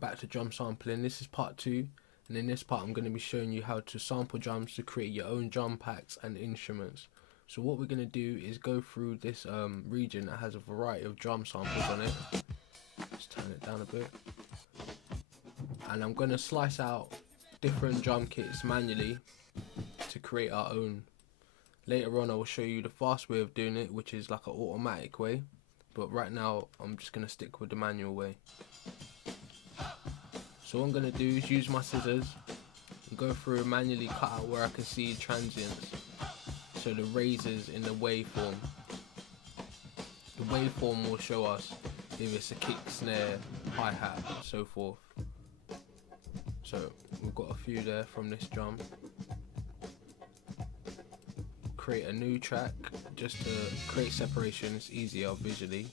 back to drum sampling. This is part 2, and in this part I'm going to be showing you how to sample drums to create your own drum packs and instruments. So what we're going to do is go through this region that has a variety of drum samples on it. Let's turn it down a bit. And I'm going to slice out different drum kits manually to create our own. Later on I will show you the fast way of doing it, which is like an automatic way, but right now I'm just going to stick with the manual way. So what I'm going to do is use my scissors and go through and manually cut out where I can see transients, so the raises in the waveform. The waveform will show us if it's a kick, snare, hi-hat, so forth. So we've got a few there from this drum. Create a new track just to create separation, it's easier visually.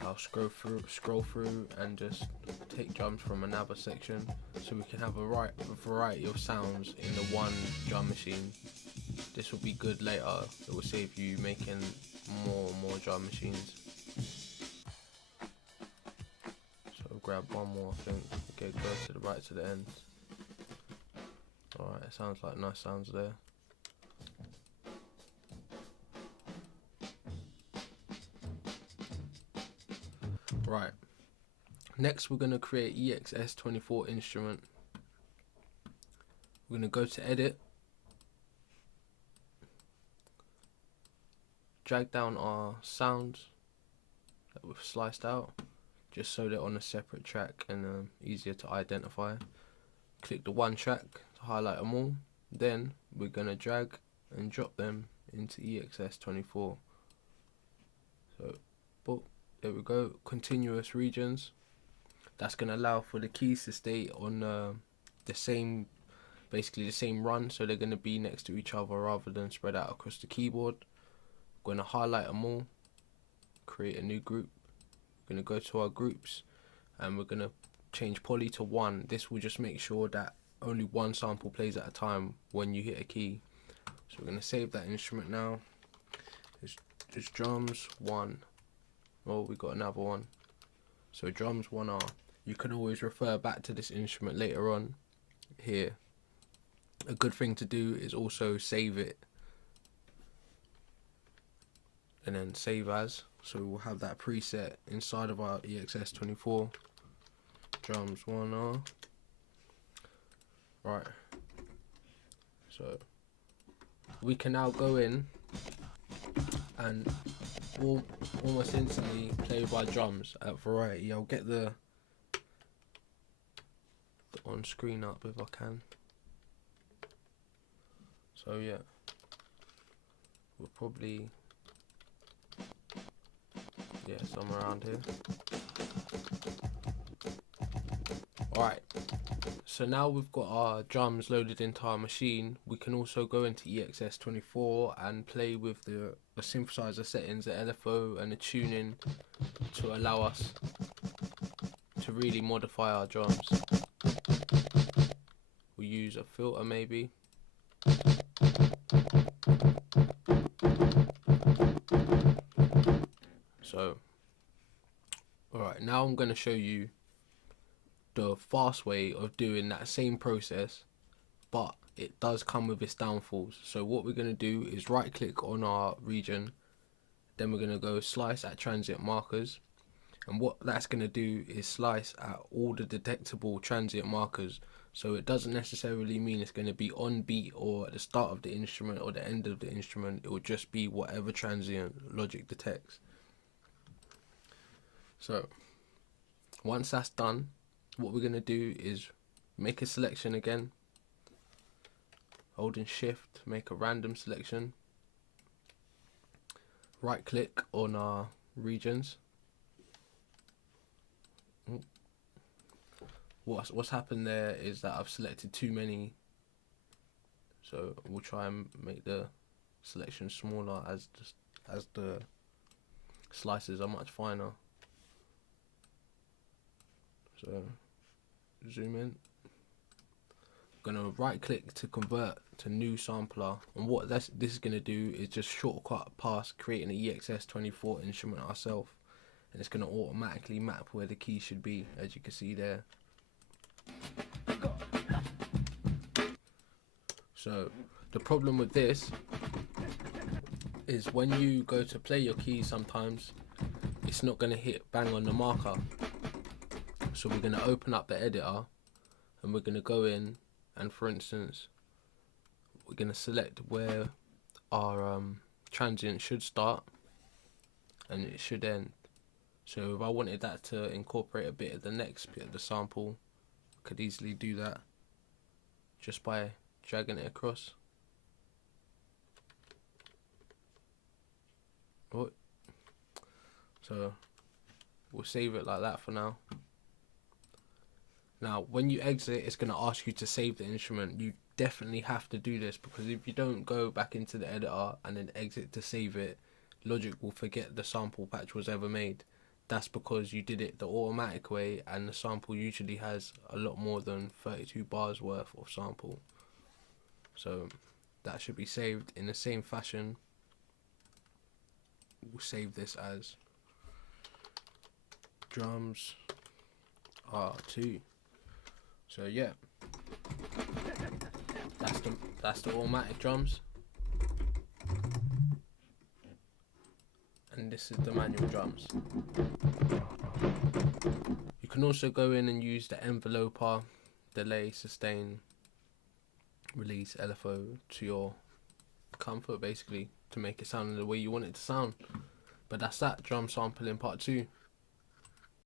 I'll scroll through and just take drums from another section so we can have a variety of sounds in the one drum machine. This will be good later, it will save you making more and more drum machines. So grab one more, I think. Okay, go to the right to the end. Alright, it sounds like nice sounds there. Right, next we're going to create EXS24 instrument. We're going to go to edit, drag down our sounds that we've sliced out, just so they're on a separate track and easier to identify. Click the one track to highlight them all, then we're going to drag and drop them into EXS24. So, boop. There we go, continuous regions. That's going to allow for the keys to stay on the same, basically the same run, so they're going to be next to each other rather than spread out across the keyboard. We're going to highlight them all, create a new group. We're going to go to our groups and we're going to change poly to 1. This will just make sure that only one sample plays at a time when you hit a key. So we're going to save that instrument now. It's drums 1. Oh, we got another one. So drums 1R. You can always refer back to this instrument later on here. A good thing to do is also save it and then save as, so we'll have that preset inside of our EXS24. Drums 1R. Right, so we can now go in and almost instantly play with our drums at variety. I'll get the on screen up if I can. So yeah, we'll probably, yeah, somewhere around here. Alright, so now we've got our drums loaded into our machine, we can also go into EXS24 and play with the synthesizer settings, the LFO and the tuning to allow us to really modify our drums. We'll use a filter maybe. So, alright, now I'm going to show you the fast way of doing that same process, but it does come with its downfalls. So what we're going to do is right click on our region, then we're going to go slice at transient markers, and what that's going to do is slice at all the detectable transient markers. So it doesn't necessarily mean it's going to be on beat or at the start of the instrument or the end of the instrument, it will just be whatever transient Logic detects. So once that's done, what we're going to do is make a selection again, holding shift, make a random selection, right click on our regions. What's happened there is that I've selected too many, so we'll try and make the selection smaller as the slices are much finer. So zoom in. I'm gonna right click to convert to new sampler, and what this is going to do is just shortcut past creating an EXS24 instrument ourselves, and it's going to automatically map where the key should be, as you can see there. So the problem with this is when you go to play your keys, sometimes it's not going to hit bang on the marker. So we're going to open up the editor and we're going to go in, and for instance we're going to select where our transient should start and it should end. So if I wanted that to incorporate a bit of the next bit of the sample, I could easily do that just by dragging it across. Oh. So we'll save it like that for now. Now when you exit, it's going to ask you to save the instrument. You definitely have to do this, because if you don't go back into the editor and then exit to save it, Logic will forget the sample patch was ever made. That's because you did it the automatic way, and the sample usually has a lot more than 32 bars worth of sample. So that should be saved in the same fashion. We'll save this as drums R2. So yeah, that's the automatic drums, and this is the manual drums. You can also go in and use the enveloper, delay, sustain, release, LFO to your comfort, basically, to make it sound the way you want it to sound. But that's that, drum sampling part 2.